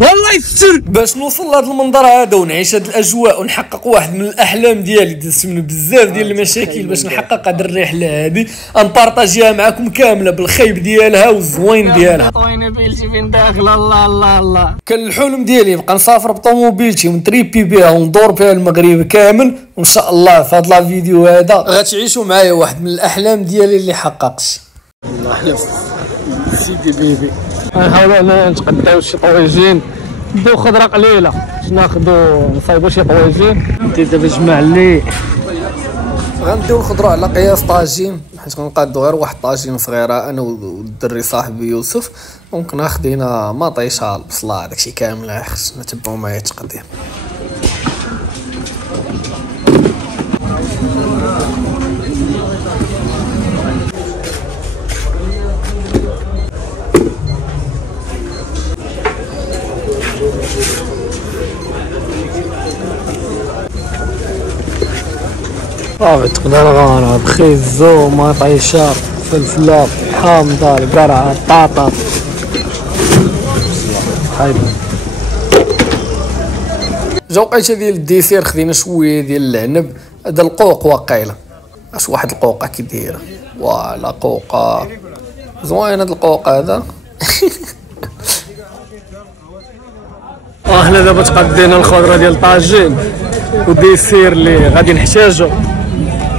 والله يستر. باش نوصل لهذا المنظر هذا ونعيش هذه الاجواء ونحقق واحد من الاحلام ديالي، دزت من بزاف ديال المشاكل باش نحقق هذه الرحله هذه، نبارطاجيها معكم كامله بالخيب ديالها والزوين ديالها. طوينبيلتي فين داخله؟ الله الله الله. كان الحلم ديالي نبقى نسافر بطوموبيلتي ونتريبي بها وندور بها المغرب كامل، وان شاء الله في هذا الفيديو هذا غتعيشوا معايا واحد من الاحلام ديالي اللي حققت. الله حلف سيدي بيبي. غنحاولوا نتقداو شي طويجين، نديو خضره قليله باش ناخذوا نصايبوا شي طويجين. انت دابا جمع لي غنديو الخضره على قياس طاجين، حيت غنقادو غير واحد طاجين صغيره انا والدري صاحبي يوسف، ممكن خدينا مطيشه البصله داكشي كامل. خصنا نتبعوا معايا التقديم. تقدر غانا بخيزو مطيشه فلفله حامضه القرعه الطاطا هايبه. جا وقيته ديال الديسير خدينا شويه ديال العنب. هذا القوق واقيلا اش واحد القوقه كي دايره، فوالا قوقه زوين هذا القوق هذا. حنا دابا تقدينا الخضره ديال الطاجين وديسير اللي غادي نحتاجو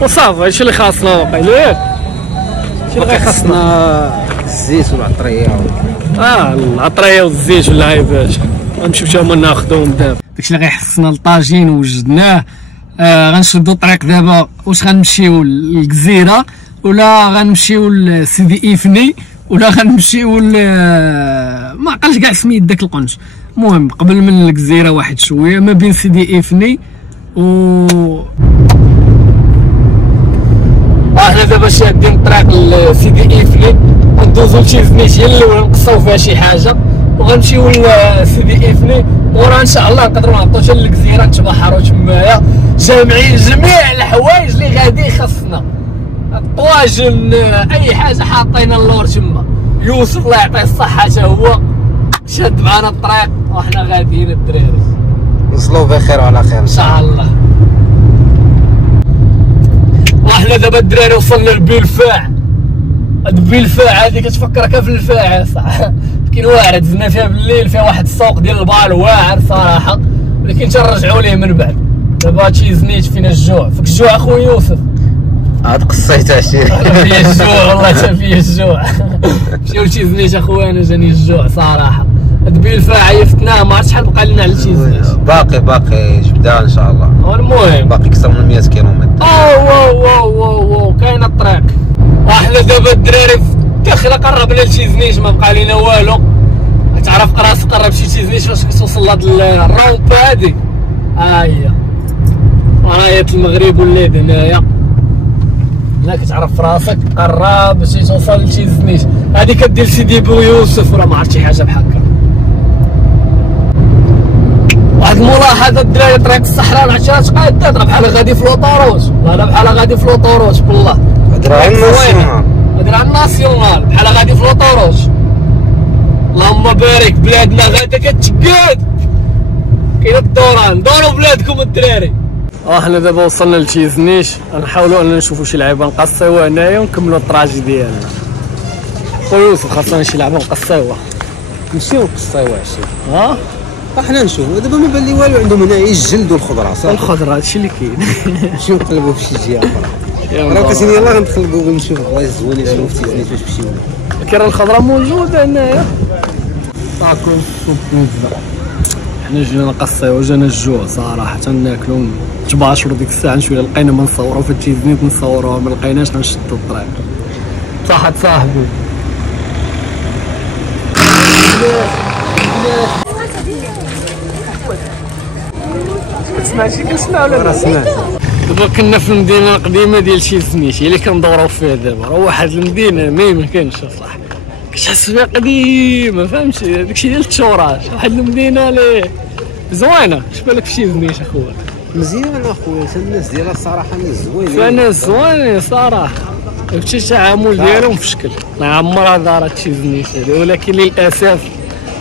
وصافي. هادشي اللي خاصنا واقيلا ياك. هادشي اللي خاصنا الزيت والعطريه العطريه والزيت ولا هاي باش غنمشيو حتى هما ناخذوهم دابا. داكشي اللي غيحسنا للطاجين وجدناه. غنشدو الطريق دابا، واش غنمشيو للجزيره ولا غنمشيو لسيدي إفني ولا غنمشيو ما عقلتش كاع سميت داك القنش. المهم قبل من الجزيره واحد شويه ما بين سيدي إفني و احنا دابا شادين الطريق لسيدي إفني وندوزو لتيزنيت هي الاولى نقصاو فيها شي حاجه وغنمشيو لسيدي إفني، وراه ان شاء الله نقدروا نهبطوا حتى للجزيره نتبحروا تمايا جامعين جميع الحوايج اللي غادي خاصنا، الطواجن اي حاجه حاطين اللور تما. يوسف الله يعطيه الصحه حتى هو شاد معنا الطريق وحنا غاديين الدراري. يوصلوا بخير وعلى خير ان شاء الله. وحنا دابا الدراري وصلنا لبلفاع. هاد بلفاع هادي كتفكرك في الفاعل صح، كاين واعر دزنا فيها بالليل، فيها واحد السوق ديال البال واعر صراحه، ولكن تنرجعوا ليه من بعد. دابا هادشي زنيت فينا الجوع. فيك الجوع اخويا يوسف؟ عاد قصيتها شي فيا الجوع والله حتى فيا الجوع. مشيو لتيزنيت اخويا انا جاني الجوع صراحه. هاد بلفاع عيفتناه ما عرفتش شحال بقى لنا على تيزنيت. باقي جبدها ان شاء الله. المهم باقي اكثر من 100 كيلومتر. واو كاينه الطريق. وحنا دابا الدراري داخله قربنا لتيزنيت ما بقى لينا والو. تعرف راسك قرب شي تيزنيت فاش كتوصل لهاد الرومبا هادي. هي رايه المغرب ولاد هنايا. لا كتعرف راسك قراب باش توصل لتيزنيت. هادي كدير سيدي بو يوسف ولا ما عرفت شي حاجه بحال هكا. واحد الملاحظه الدراري، طريق الصحراء ما عرفتش قاده راه بحال غادي في لوطوروت. لا بحال غادي في لوطوروت بالله. هادي راه الناسيونال، هادي راه الناسيونال بحال غادي في لوطوروت. اللهم بارك بلادنا غادا كتقاد. كاين الدوران، دوروا بلادكم الدراري. حنا دابا وصلنا لتيزنيت، غنحاولوا اننا نشوفوا شي لعيبه نقصيوها هنايا ونكملوا الطراجي ديالنا. ويوسف خاصنا شي لعبه نقصيوها. نمشيو نقصيوها شي. حنا نشوفوا دابا ما بان لي والو عندهم هنايا الجلد والخضره صافي. الخضره هادشي اللي كاين. نمشيو نقلبوا في شي جهه اخرى. راه كاسين يلاه غنتخلقوا ونشوفوا بلايص زوينين شنو في تيزنيت باش نمشيو. كاين الخضره موجوده هنايا. صافي نبدا. حنا جينا نقصيو جانا الجوع صراحه، ناكلو نتباشروا ديك الساعه نشويه لقينا ما نصوروا في تيزنيت نصوروها، ما لقيناش غنشدوا الطريق. صحة صاحبي. سمعتي كنسمع ولا ما سمعت؟ دابا كنا في المدينه القديمه ديال تيزنيت هي اللي كندورو فيها دابا. راه واحد المدينه ما يمكنش صح، كتحس بها قديمه فهمتي، داكشي ديال التراث. واحد المدينه اللي زوينه. اش بالك في تيزنيت اخويا؟ مزيان اخويا، الناس ديالها الصراحه ناس زوينين. فيها ناس زوينين صراحه، شفتي التعامل ديالهم في شكل ما عمرها دارت تيزنيت هذه، ولكن للاسف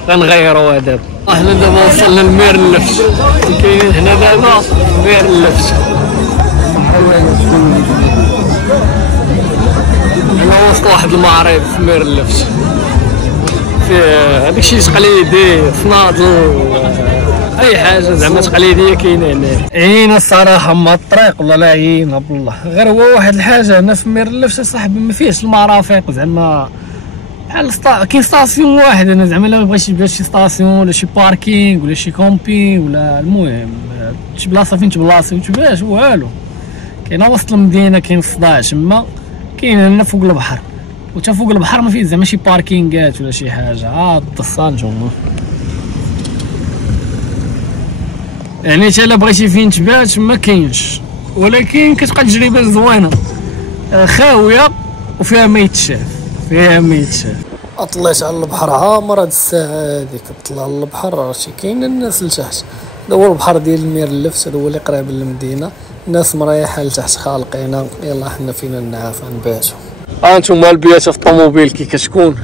غنغيروها دابا. احنا دابا وصلنا لمير اللفش، كاينين هنا دابا مير اللفش. هنا وسط واحد المعرض في مير اللفش، فيه هذاك الشيء تقليدي، صنادل، اي حاجه زعما تقليديه كاينه هنا. عينا الصراحه مع الطريق والله لا عينا بالله، غير هو واحد الحاجه هنا في مير اللفش صاحبي ما فيهش المرافق زعما بحال كاين ستاسيون واحد. انا زعما الا بغيتي تبدا شي ستاسيون ولا شي باركينغ ولا شي كومبينغ ولا المهم شي بلاصه فين تبلاصي وتباش والو. كاينه وسط المدينه، كاين الصداع تما، كاين هنا فوق البحر، وتا فوق البحر ما فيه زعما شي باركينغات ولا شي حاجه. عاد الصانجون يعني تا الا بغيتي فين تبات ما كاينش، ولكن كتبقى تجربه زوينه، خاويه وفيها ما يتشاف، فيها ما يتشاف. طلعت على البحر عامر هاد الساعه هاديك، طلع على البحر راه كاين الناس لتحت. هذا هو البحر ديال مير اللفت، هذا هو اللي قريب للمدينه، الناس مريحه لتحت خالقينا. يلا حنا فينا نعافى نباتو. انتوما البيات في الطوموبيل كي كتكون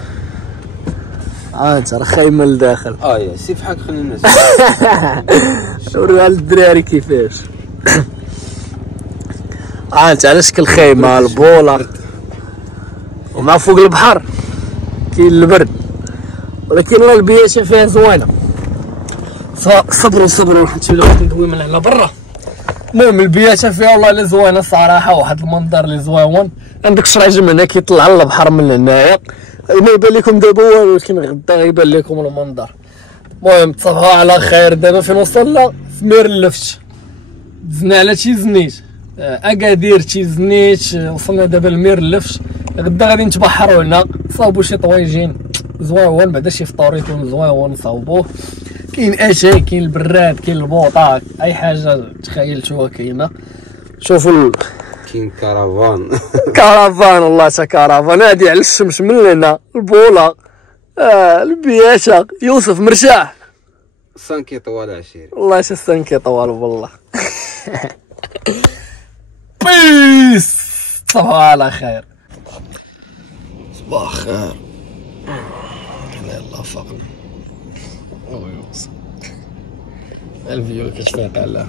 انت راه خايمه لداخل. يا سي فحال خلي الناس وريها للدراري كيفاش. انت على شكل خيمه البوله ومع فوق البحر، كاين البرد ولكن راه البيات فيها زوينه. صبروا حيت ولاو ندوي من هنا برا. المهم البيات فيها والله الا زوينه الصراحه، واحد المنظر اللي زويون. عندك الشراجم هنا كيطلع على البحر من هنايا، ما يبان لكم دابا والو ولكن غدا غيبان لكم المنظر. المهم تصبحوا على خير. دابا فين وصلنا؟ في مير اللفت، دزنا على تيزنيت، اكادير تيزنيت، وصلنا دابا لمير اللفت. غدا غادي نتبحروا هنا، صاوبوا شي طويجين زويون، بعدا شي فطوريتون زويون نصاوبوه. كاين اتاي، كاين البراد، كاين البوطه، اي حاجه تخيلتوها كاينه. شوفوا كاين كرفان كرفان والله تا كرفان هادي على الشمس من هنا، البوله البياشه. يوسف مرشاح 5 طوال عشيري والله تا 5 طوال والله. بيس صباح على خير. صباح خير. يلا فقنا يوسف الفيو كتفيق على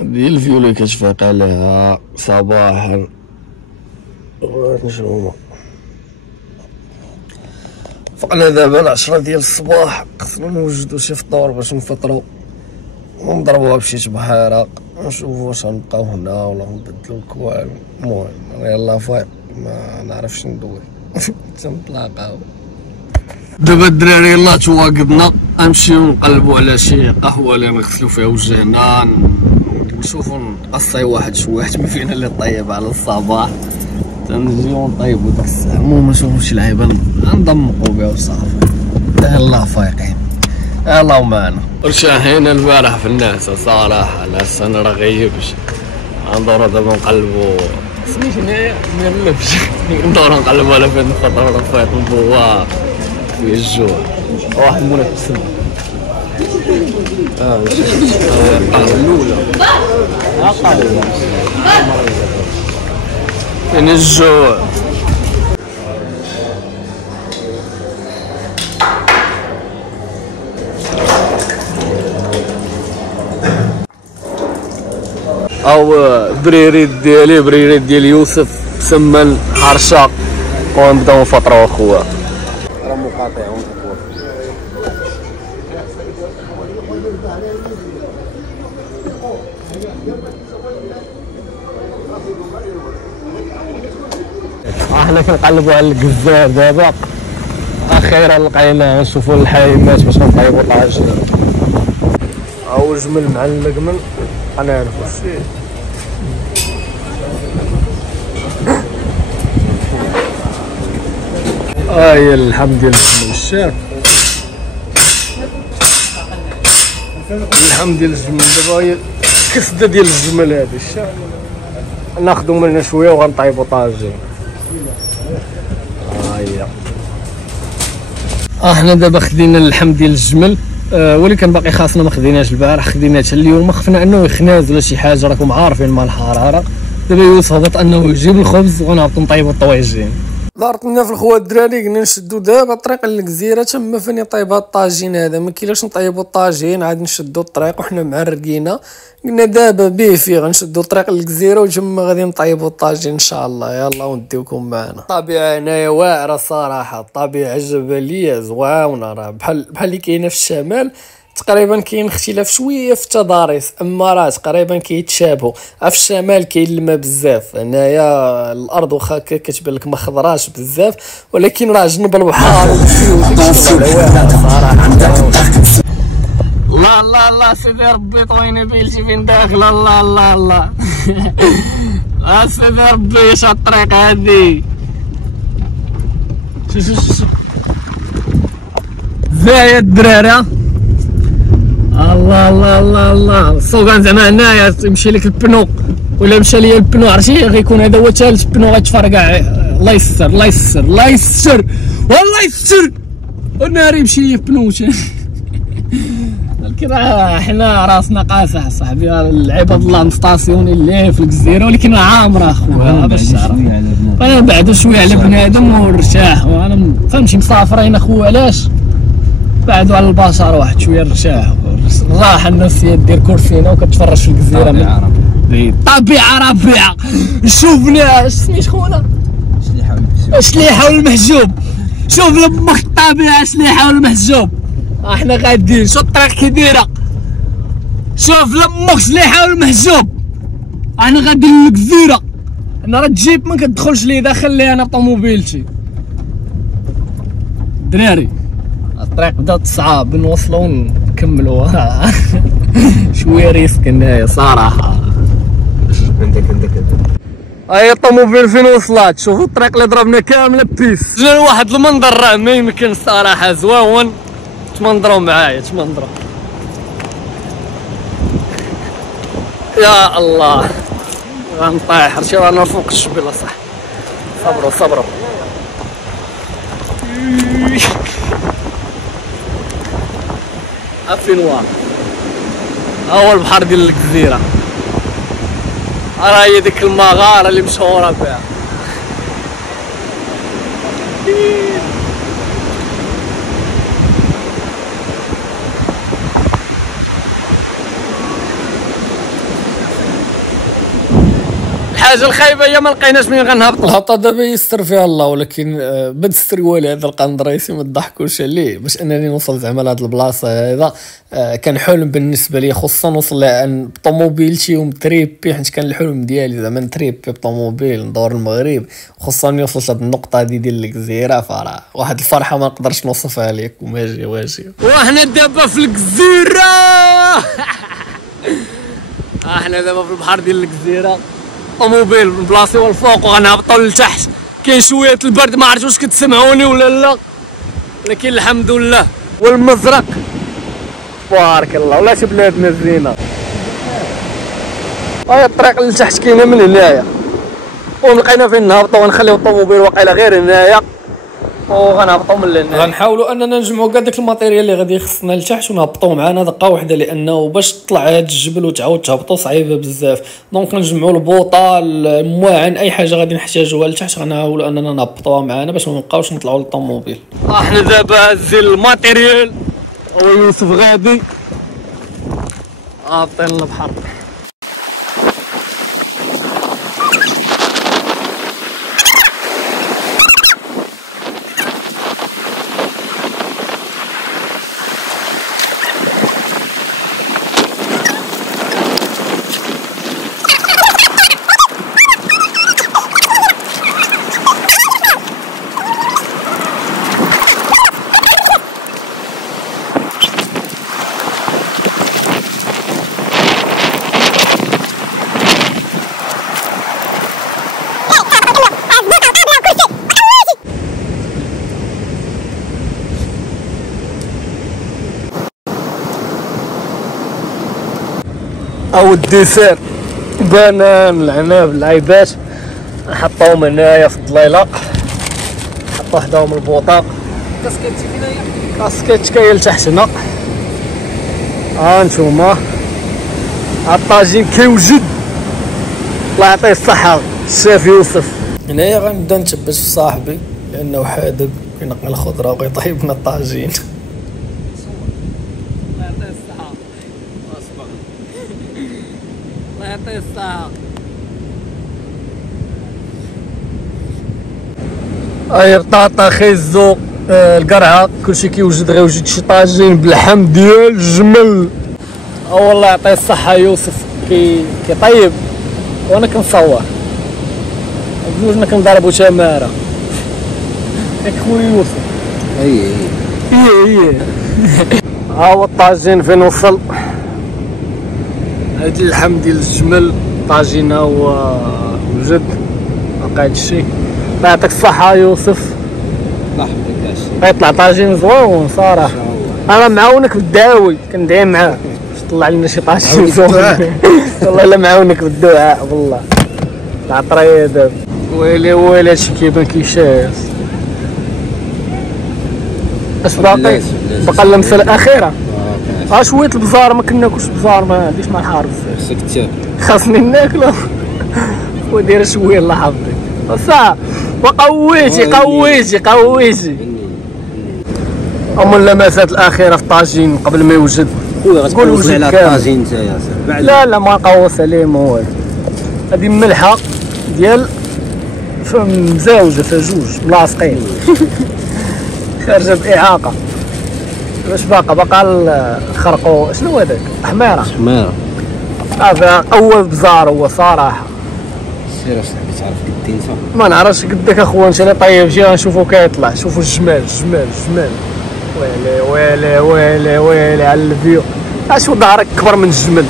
هادي الفيو اللي كتفيق عليها صباحا. نشوفو فقنا دابا 10 ديال الصباح، خصنا نوجدو شي فطور باش نفطرو ونضربوها بشي تبحيره، نشوفو واش غنبقاو هنا ولا نبدلو الكوال. المهم انا يلا فايق ما نعرفش ندوي. تنتلاقاو دابا الدراري. يلا تواقدنا نمشيو نقلبو على شي قهوه اللي نغسلو فيها وجهنا، نشوفو نقصي واحد شويه حيت ما فينا اللي طيب على الصباح، تنجيو نطيبو داك الساعه. المهم نشوفو شي لعيبه نضمقو بها وصافي. يلا فايقين يلا معنا. رشاحين البارح في الناس صراحه، الناس انا راه غيبش. ندورو دابا نقلبو سميت هنايا مير اللفت، ندورو نقلبو على فين الفطور فايق البواق في الجوع. واحد مولا تبسم القهوه الاولى فين الجوع. او بريريت ديالي بريريت ديال يوسف سمن حرشه، ونبداو نفطرو اخويا. راه مقاطعهم احنا كنقلبوا على الكزار دابا، اخيرا لقينا نشوفوا الحايمات باش نطيبوا طاجين. او جمل مع المقمل انا نعرفو شي. هي الحمد لله الشاف، الحمد لله الجمل. دابا هي كسده ديال الجمل هادي الشاف، ناخدو منها شويه وغنطيبو طاجين. هي احنا دابا خدينا الحمد ديال الجمل، ولكن باقي خاصنا ما خديناش البارح، خديناها اليوم. خفنا انه يخناز ولا شي حاجه، راكم عارفين مع الحراره. دابا يوسف هبط انه يجيب الخبز ونهبطو نطيبو الطواجين. دارت لنا في الخوات الدراري قلنا نشدو دابا الطريق للجزيره تما فين يطيبها الطاجين هذا ما كاينلاش نطيبو الطاجين عاد نشدو الطريق وحنا معرقينا قلنا دابا بيفي غنشدو الطريق للجزيره وتما غادي نطيبو الطاجين ان شاء الله. يلا ونديوكم معنا. الطبيعه هنايا واعره صراحه، الطبيعه جبليه زوينه راه بحال اللي كاينه في الشمال تقريبا. كاين اختلاف شويه في التضاريس اما راه تقريبا كيتشابهوا. في الشمال كاين الماء بزاف، هنايا الارض واخا كتبان لك ما خضراش بزاف ولكن راه جنب البحر ومشيو ديك الواحد صراحه. الله الله الله سيدي ربي طويني بيلتي فين داخل. الله الله الله سيدي ربي اش الطريق هادي. شوف زايد الدراري. الله الله الله الله السوقان زعما هنايا تمشي لك البنو ولا مشى ليا البنو عرفتي غيكون هذا هو ثالث بنو غتفرقع. الله يسر الله يسر الله يسر والله يسر وناري يمشي ليا بنو. ولكن راه حنا راسنا قاسح صاحبي العباد الله مستاسيوني اللي في الجزيره ولكن عامره اخويا باش تعرف. انا بعدو شويه على بنادم ونرتاح وانا فهمتي مسافرين اخويا علاش بعدو على البشر واحد شويه الرشاح الراحه النفسيه دير كرسينا وكتفرج في الجزيره من طبيعه ربيعه. شوفنا سميت خونا شليحه والمحجوب. شوف لمك الطبيعه شليحه والمحجوب. احنا غاديين شوف الطريق كي دايره. شوف لمك شليحه والمحجوب. احنا غاديين للجزيره. انا راه الجيب ما كتدخلش ليه داخل لي انا طوموبيلتي. دراري الطريق بدات تصعب نوصلو ونكملو. شويه ريسك هنايا صراحه. عندك هاي الطوموبيل فين وصلات. شوفوا الطريق اللي ضربنا كامله بيس. جا واحد المنظر راه ما يمكن الصراحه زواون. تمنظروا معايا تمنظروا. يا الله غنطيح شي رانا فوق الجبل صح. صبروا صبروا. فين نوار هو البحر ديال الجزيره. راه هي ديك المغاره اللي مشهوره بها. الحاجه الخايبه هي ما لقيناش منين غنهبطوا. الهبطه دابا يستر فيها الله ولكن بد السروال هذا القندريسي ما تضحكوش عليه باش انني نوصل زعما لهاد البلاصه هذا. كان حلم بالنسبه لي خصوصا نوصل بطوموبيلتي ومتريبي حيت كان الحلم ديالي زعما نتريبي بطوموبيل ندور المغرب خصوصا وصلت لهاد النقطه ديال الجزيره. فراه واحد الفرحه ما نقدرش نوصفها لكم. واجي وحنا دابا في الجزيره. احنا دابا في البحر ديال الجزيره. طوموبيل من بلاصي والفوق وغنهبطوا لتحت. كاين شويه البرد ما عرفت واش كتسمعوني ولا لا ولكن الحمد لله. والمزرق تبارك الله ولا شي بلادنا زينه. هاي الطريق اللي تحت كاينه من هنايا ولقينا فين نهبطوا ونخليو الطوموبيل واقيلا غير هنايا وغنهبطوا من هنا. غنحاولوا اننا نجمعوا كاع داك الماتيريال اللي غادي يخصنا لتحت ونهبطوا معنا دقه واحده لانه باش تطلع هذا الجبل وتعاود تهبطوا صعيبه بزاف. دونك نجمعوا البوطه المواعن اي حاجه غادي نحتاجوها لتحت غنحاولوا اننا نهبطوها معنا باش ما نبقاوش نطلعوا للطوموبيل. احنا دابا هازين الماتيريال ويوسف غادي هابطين للبحر. او الديسير بنان العناب العيبات نحطوهم هنايا في الضليله. نحطو حداهم البوطه. كاسكيتي فينايا كاسكيت كاين لتحت هنا. نتوما الطاجين كيوجد الله يعطيه الصحه الشيف يوسف. هنايا غنبدا نتبت في صاحبي لانه حادق كينقي الخضره وكيطيب لنا الطاجين. الله يعطيه الصحة اصبر الله يعطيه الصحة. اي بطاطا خيزو القرعه كلشي كيوجد، غير وجد شي طاجين باللحم ديال الجمل. والله يعطيه الصحة يوسف كيطيب وانا كنصور بجوجنا كنضربو تمارة. ياك خويا يوسف؟ اي ها هو الطاجين فين وصل. هادي اللحم ديال الجمل طاجين ها هو وجد بقى هادشي. الله يعطيك الصحة يوسف، الله يحفظك غيطلع طاجين زوين صراحة. انا معاونك بالدعاوي كندعي معاك طلع لنا شي طاجين زوين. والله الا معاونك بالدعاء والله. العطريه دابا ويلي ويلي هادشي كيبان كيشاس. اش باقي؟ بقى اللمسه الاخيره. شويه البزار ما كناكلش بزار، ما عنديش مع الحار بزاف. خصك تاكل. خاصني ناكلو ودير شويه الله يحفظك. صافي قويتي. أما اللمسات الأخيرة في الطاجين قبل ما يوجد. خويا غتقول على الطاجين نتايا. لا ما نقوص عليه ما والو. هادي ملحة ديال مزاوجة فجوج ملاصقين. خارجة بإعاقة. واش باقا الخرقو شنو هذاك؟ حميرة. هذا أول بزار هو صراحة. سير اصاحبي تعرف قدي انت؟ ما نعرفش قدك اخويا، انت اللي طيب جي غنشوفو كيطلع. شوفوا الجمال. ويلي على الفيو. اشو ظهرك كبر من الجمل.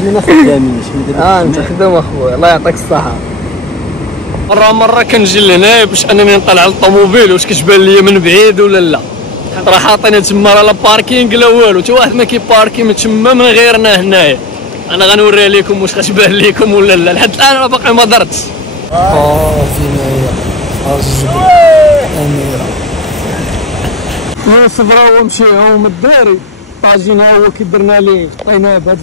حنا خدامين انت خدام اخويا الله يعطيك الصحة. مرة كنجي لهنايا باش انني نطلع للطوموبيل واش كتبان ليا من بعيد ولا لا. راه حاطينها تما لا باركينغ لا والو، حتى واحد ما كيباركي من تما من غيرنا هنايا. انا غنوريها لكم واش كتبان لكم ولا لا. لحد الان انا باقي ما درتش. فينا هي الجبل اميره. يوسف راه هو مشى هو من الداري. طاجين هو كي درنا ليه عطيناه بهذا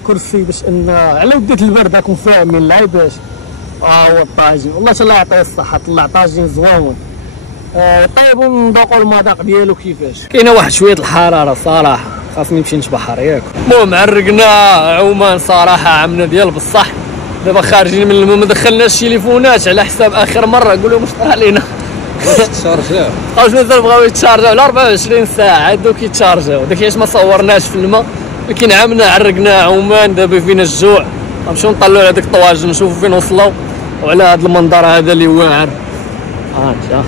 الكرسي باش ان على وديت البرد راكم فاهمين العيباش. هو الطاجين والله الله يعطيه الصحة طلع طاجين زوين. طيب ونذوقوا المذاق ديالو كيفاش. كاينه واحد شويه الحراره صراحه خاصني نمشي نتبحر ياك. المهم عرقنا عمان صراحه عمنا ديال بصح. دابا خارجين من الماء ما دخلناش تليفونات على حساب اخر مره. قولوا واش طرا لينا. تشارجاو واش مازال بغاو يتشارجاو على 24 ساعه دوك يتشارجاو. داك علاش ما صورناش في الماء، ولكن عمنا عرقنا عمان. دابا فينا الجوع غنمشيو نطلعوا على ديك الطواجن نشوفوا فين وصلوا وعلى هذا المنظر هذا اللي واعر. انت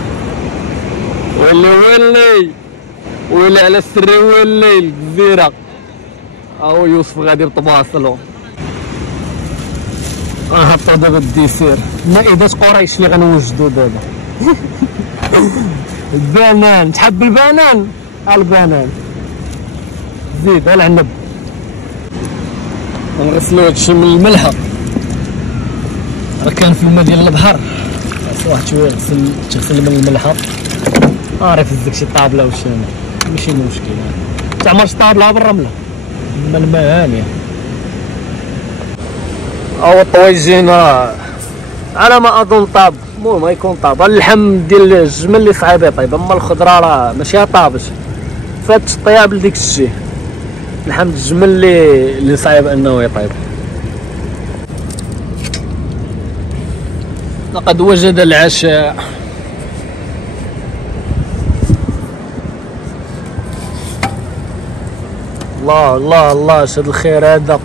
ويلي على السري ويلي الجزيره. هو يوسف غادي بطباصلو. هبطوا دابا الديسير مائدة قريش اللي غنوجدو دابا. البنان تحب البنان؟ البنان زيد العنب. غنغسلو هادشي من الملحة. راه كان في الماء ديال البحر خاص واحد شويه تغسل من الملحة. عارف يفزك شي طابله ولا شي ماشي مشكل. تعمر شي طابله بالرمله من الماء هانيه. او الطويجين على ما اظن طاب. المهم يكون طاب. اللحم ديال الجمل اللي صعيب يطيب، اما الخضره راه ماشي طابش فات الطياب لديك الشيء. لحم الجمل اللي صعيب انه يطيب. لقد وجد العشاء. الله الله الله شد الخير هذا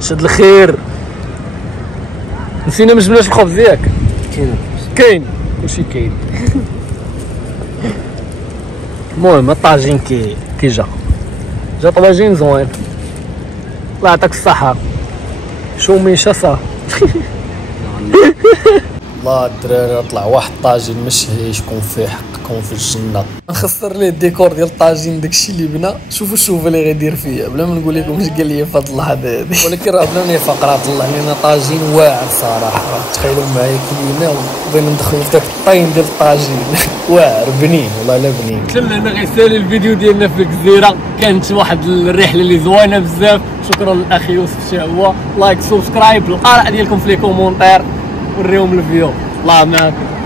شد الخير. نسينا ما جبناش الخبز ياك. كاين كلشي كاين. المهم الطاجين كي جا طاجين زوين. الله يعطيك الصحة. شو ميشا صا. الله الدراري طلع واحد الطاجين مشهي يكون فيه حقكم في الجنه. نخسر ليه الديكور ديال الطاجين داكشي اللي بنا. شوفوا اللي غيدير فيا بلا ما نقول لكم اش قال لي في هذه اللحظه هذه. ولكن راه بلا ما فقره طلع لنا طاجين واعر صراحه. تخيلوا معايا كلينا وبغينا ندخلوا في داك الطين ديال الطاجين واعر بنين والله لا بنين. كلنا غيسالي الفيديو ديالنا في الجزيره، كانت واحد الرحله اللي زوينه بزاف. شكرا للاخ يوسف حتى هو. لايك سبسكرايب، الاراء ديالكم في لي كومونتير، وريهم الفيديو. الله معاكم.